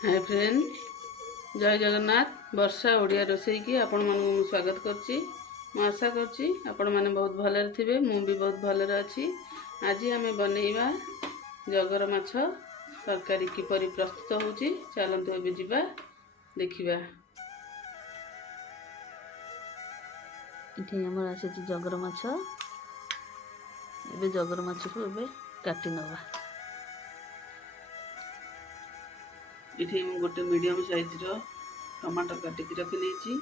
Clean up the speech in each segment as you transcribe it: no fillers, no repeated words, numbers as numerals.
Hi friend, जय जगन्नाथ। वर्षा ओडिया रोसई की आपण मानू स्वागत करछि। मु आशा करछि आपण माने बहुत भले थिबे। मु भी बहुत भले अछि। आज आमे बनेइबा जगर माछ तरकारी किपरि प्रस्तुत होछि चलंतु एबे जिबा देखिबा। इथे हमर आसे जगर माछ। एबे जगर माछ को एबे काटी नबा। इथे मु गोटे मीडियम साइज रो टमाटर काटिक रखि लेछि।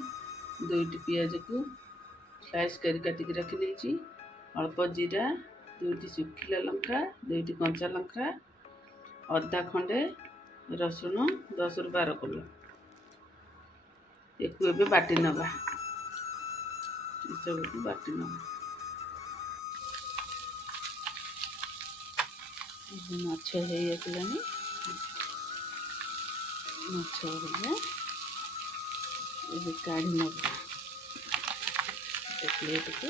दुईटी पियाज को स्लाइस कर काटिक रखि लेछि। अल्प जीरा, दुईटी सुखिला लंका, दुईटी कंचा लंका, अदा खंडे रसुन 10 रु 12 कोला एकु एबे बाटी नबा। सबको बाटी नबा। माछ हे आकलानी। माछ होले एबे काढी नबा प्लेट को।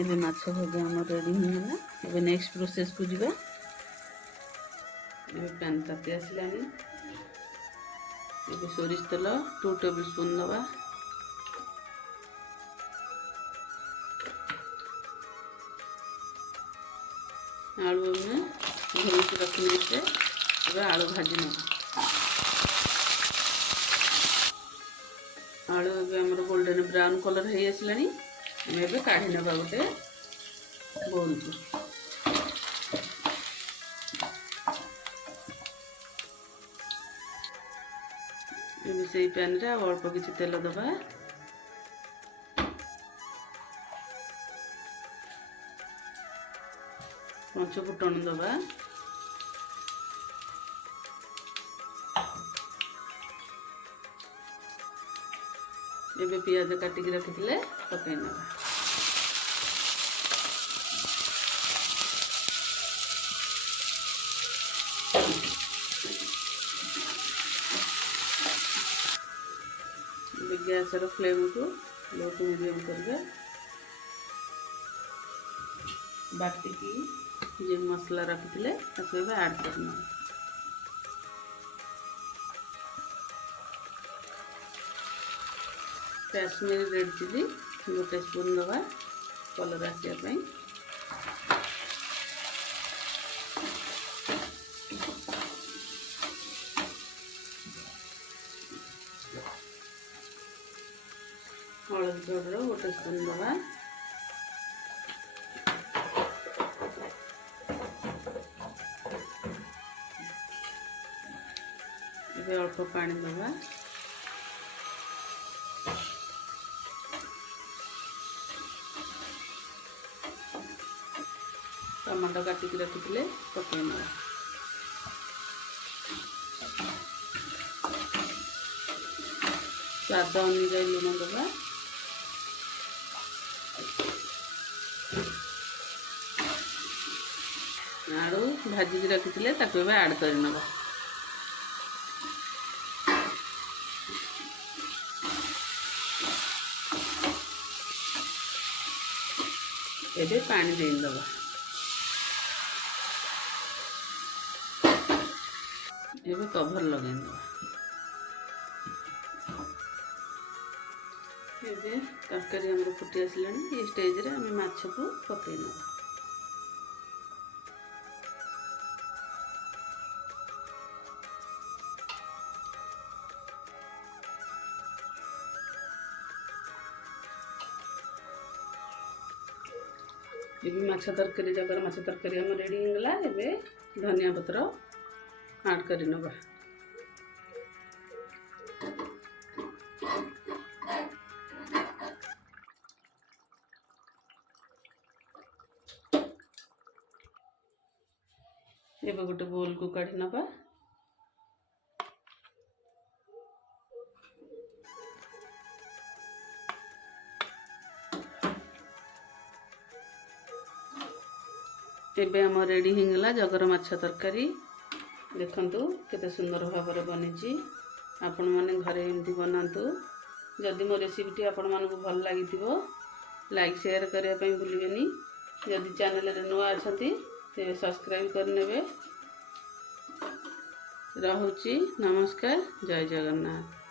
एबे माछ होगे हमर रेडी होगला। एबे नेक्स्ट प्रोसेस को जिबा। एबे पैन ताती आसलानी। एबे सोरिष तेल 2 टेबल स्पून नबा। आलू में घोष रखी एबे आलू भाजी नबा। आलू एबे हमर गोल्डन ब्राउन कलर हे आसलानी। एबे काढी नबा गोटे बोल को। एबे सेई पैन रे अल्प किछि तेल दबा। पंच फुटन दबा। एबे पियाज काटिक रखिथिले पकाई नबा। एबे गैस रो फ्लेम को लो टू मीडियम करबे। बाटी की जे मसला रखिथिले ताको एबे ऐड करना। काश्मीरी रेड चिली गोटे स्पून दबा कलर आसिया पई। हळदी पाउडर गोटे स्पून दबा। एबे अल्प पानी दबा। टमाटो काटिक रखिथिले पकाई नबा। स्वाद अनुसार लुण दबा। आलू भाजिक रखिथिले ताको एबे ऐड कर नबा। एबे पानी दे दबा। एबे कवर लगे दबा। एबे तरकारी हमर फुटी आसलानी। ए स्टेज रे हम माछ को पकाई नबा। एबे माछ तरकारी जगर माछ तरकारी हम रेडी होगला। एबे धनिया पत्र ऐड करि नबा। एबे गोटे बोल को काढी नबा। एबे हम रेडी होगला जगर माछ तरकारी। देखंतु केते सुंदर भाବରେ बनिछि। आपण माने घरे एमती बनांतु। जदि मो रेसिपीटी आपण मानकु भल लागिथिबो लाइक शेयर करने भूलें। जदि चैनल रे नुआ अछंती तेरे सब्सक्राइब करनेबे। रहुची नमस्कार, जय जगन्नाथ।